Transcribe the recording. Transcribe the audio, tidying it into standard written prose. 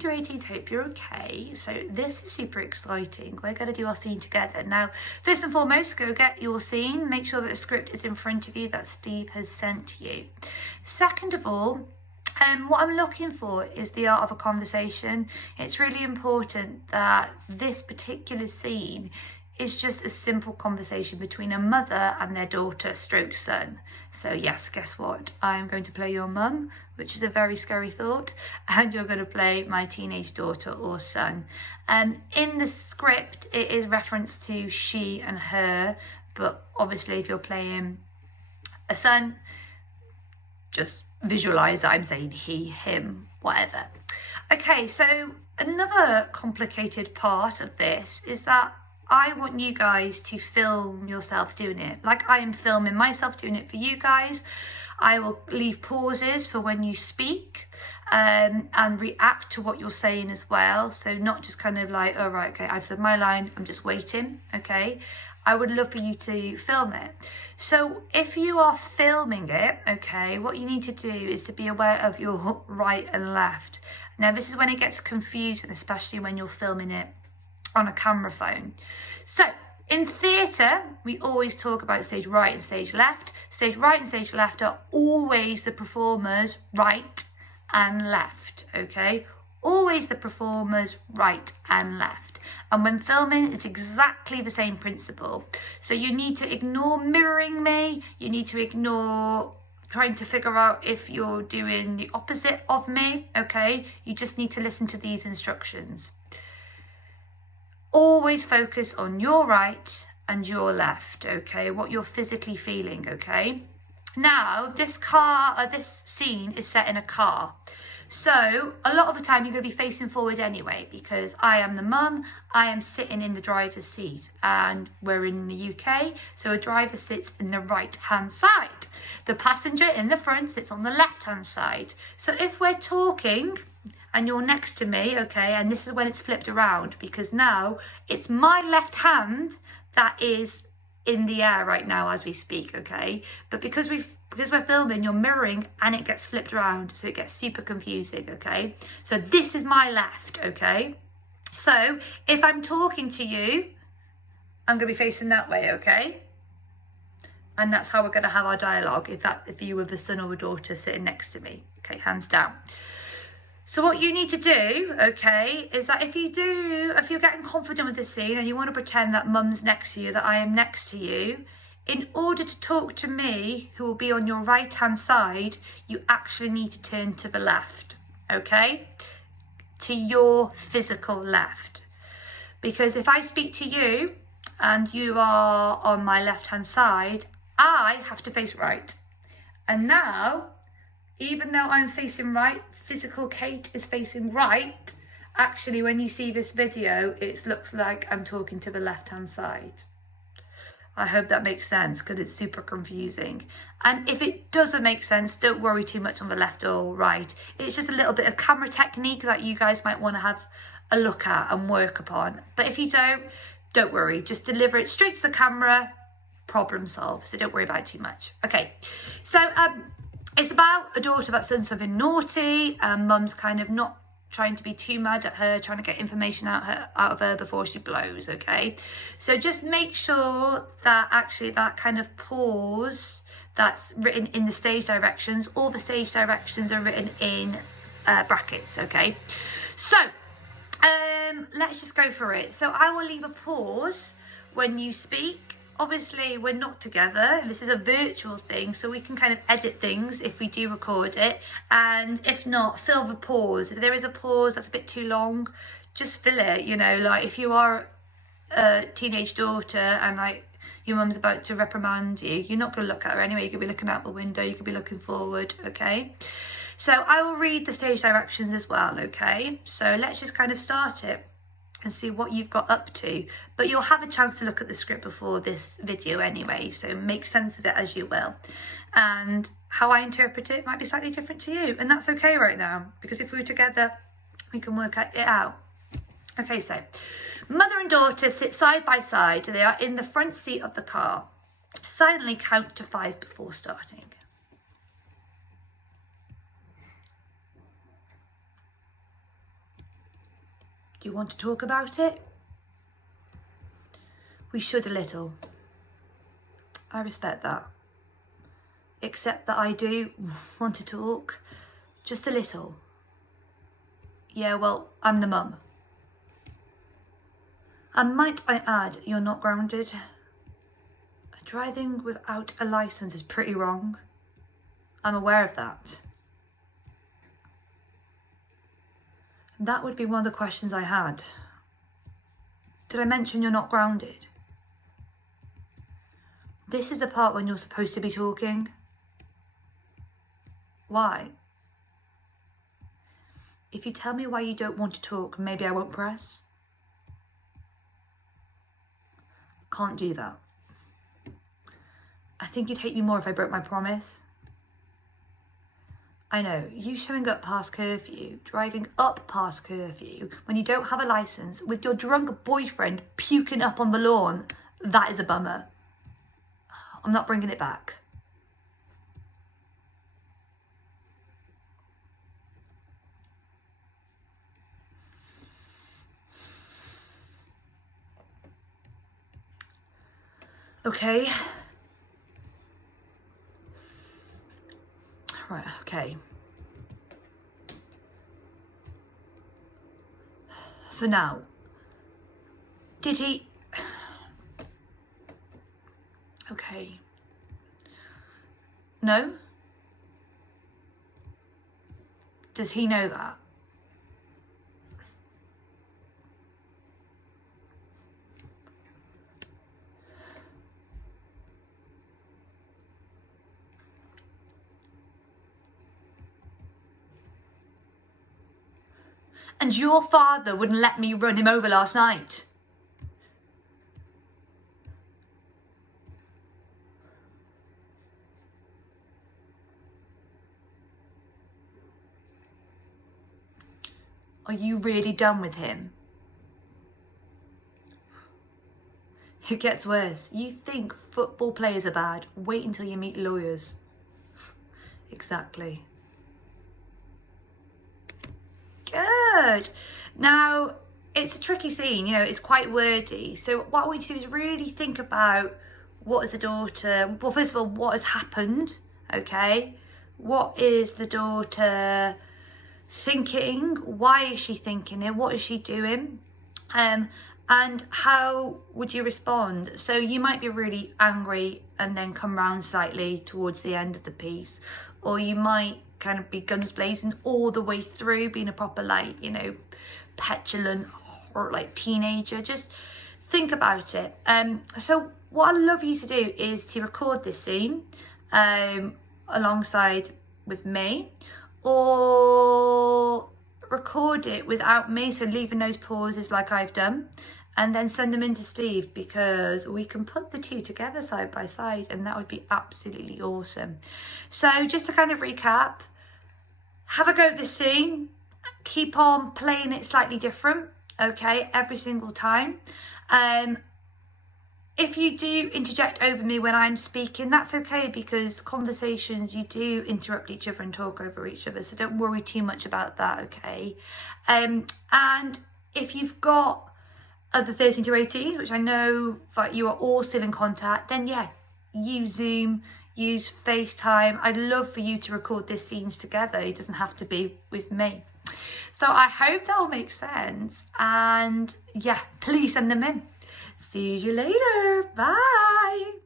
17 to 18s, hope you're okay. So this is super exciting. We're going to do our scene together. Now, first and foremost, go get your scene. Make sure that the script is in front of you that Steve has sent to you. Second of all, what I'm looking for is the art of a conversation. It's really important that this particular scene is just a simple conversation between a mother and their daughter stroke son. So yes, guess what? I'm going to play your mum, which is a very scary thought, and you're going to play my teenage daughter or son. In the script, it is referenced to she and her, but obviously if you're playing a son, just visualize that I'm saying he, him, whatever. Okay, so another complicated part of this is that I want you guys to film yourselves doing it. Like I am filming myself doing it for you guys. I will leave pauses for when you speak and react to what you're saying as well. So not just kind of like, oh right, okay, I've said my line, I'm just waiting, okay? I would love for you to film it. So if you are filming it, okay, what you need to do is to be aware of your right and left. Now this is when it gets confusing, especially when you're filming it on a camera phone. So in theatre, we always talk about stage right and stage left. Stage right and stage left are always the performer's right and left, okay? Always the performer's right and left. And when filming, it's exactly the same principle. So you need to ignore mirroring me. You need to ignore trying to figure out if you're doing the opposite of me, okay? You just need to listen to these instructions. Always focus on your right and your left, okay? What you're physically feeling, okay? Now, this scene is set in a car. So a lot of the time you're going to be facing forward anyway, because I am the mum, I am sitting in the driver's seat, and we're in the UK, so a driver sits in the right hand side. The passenger in the front sits on the left hand side. So if we're talking and you're next to me, okay, and this is when it's flipped around, because now it's my left hand that is in the air right now as we speak, okay? But because we're filming, you're mirroring and it gets flipped around, so it gets super confusing, okay? So this is my left, okay? So if I'm talking to you, I'm gonna be facing that way, okay? And that's how we're gonna have our dialogue, if you were the son or the daughter sitting next to me, okay, hands down. So what you need to do, okay, is that if you're getting confident with this scene and you want to pretend that mum's next to you, that I am next to you, in order to talk to me, who will be on your right hand side, you actually need to turn to the left, okay? To your physical left. Because if I speak to you and you are on my left hand side, I have to face right. And now, even though I'm facing right, physical Kate is facing right, actually when you see this video, it looks like I'm talking to the left hand side. I hope that makes sense, because it's super confusing. And if it doesn't make sense, don't worry too much on the left or right. It's just a little bit of camera technique that you guys might want to have a look at and work upon. But if you don't worry, just deliver it straight to the camera, problem solved. So don't worry about it too much. Okay, so it's about a daughter that's done something naughty, and mum's kind of not trying to be too mad at her, trying to get information out of her before she blows, okay? So just make sure that actually that kind of pause that's written in the stage directions, all the stage directions are written in brackets, okay? So let's just go for it. So I will leave a pause when you speak. Obviously, we're not together. This is a virtual thing, so we can kind of edit things if we do record it. And if not, fill the pause. If there is a pause that's a bit too long, just fill it. You know, like if you are a teenage daughter and like your mum's about to reprimand you, you're not going to look at her anyway. You could be looking out the window. You could be looking forward, okay? So I will read the stage directions as well, okay? So let's just kind of start it and see what you've got up to, but you'll have a chance to look at the script before this video anyway, so make sense of it as you will. And how I interpret it might be slightly different to you, and that's okay right now, because if we're together we can work it out. Okay, so mother and daughter sit side by side. They are in the front seat of the car. Silently count to 5 before starting. Do you want to talk about it? We should a little. I respect that. Except that I do want to talk. Just a little. Yeah, well, I'm the mum. And might I add, you're not grounded. Driving without a licence is pretty wrong. I'm aware of that. That would be one of the questions I had. Did I mention you're not grounded? This is the part when you're supposed to be talking. Why? If you tell me why you don't want to talk, maybe I won't press. Can't do that. I think you'd hate me more if I broke my promise. I know, you showing up past curfew, driving up past curfew, when you don't have a licence, with your drunk boyfriend puking up on the lawn, that is a bummer. I'm not bringing it back. Okay. Right, okay. For now. Did he... Okay. No? Does he know that? And your father wouldn't let me run him over last night. Are you really done with him? It gets worse. You think football players are bad? Wait until you meet lawyers. Exactly. Good. Now, it's a tricky scene, you know, it's quite wordy. So what I want you to do is really think about what is the daughter, well, first of all, what has happened, okay? What is the daughter thinking? Why is she thinking it? What is she doing? And how would you respond? So you might be really angry and then come round slightly towards the end of the piece, or you might kind of be guns blazing all the way through, being a proper, like, you know, petulant or like teenager. Just think about it. So what I'd love you to do is to record this scene alongside with me, or record it without me, so leaving those pauses like I've done, and then send them in to Steve, because we can put the two together side by side, and that would be absolutely awesome. So just to kind of recap, have a go at this scene, keep on playing it slightly different, okay, every single time. If you do interject over me when I'm speaking, that's okay, because conversations, you do interrupt each other and talk over each other, so don't worry too much about that, okay? And if you've got other 13 to 18, which I know that you are all still in contact, then yeah, use Zoom, use FaceTime. I'd love for you to record these scenes together. It doesn't have to be with me. So I hope that all makes sense, and yeah, please send them in. See you later. Bye.